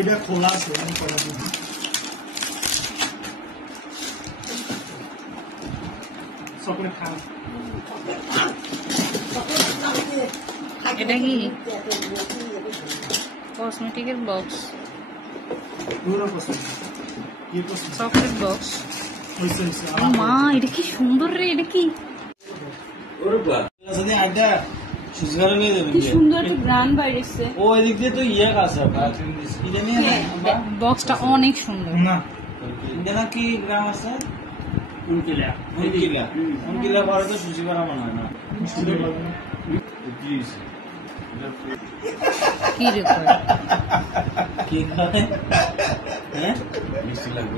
এটা খোলা আছে চকলেট খান এটা কি কসমেটিকের বক্স চকলেট বক্স মা এটা কি সুন্দর রে এটা কি কি সুন্দর একটা ব্র্যান্ড বাইরেছে ও এদিক দিয়ে তো ইয়ে আছে বক্সটা অনেক সুন্দর না কি গ্রাম আছে উনকিলা পরে তো সুশি করা মনে হয় না কি রে কি খায় হ্যাঁ মিষ্টি লাগবে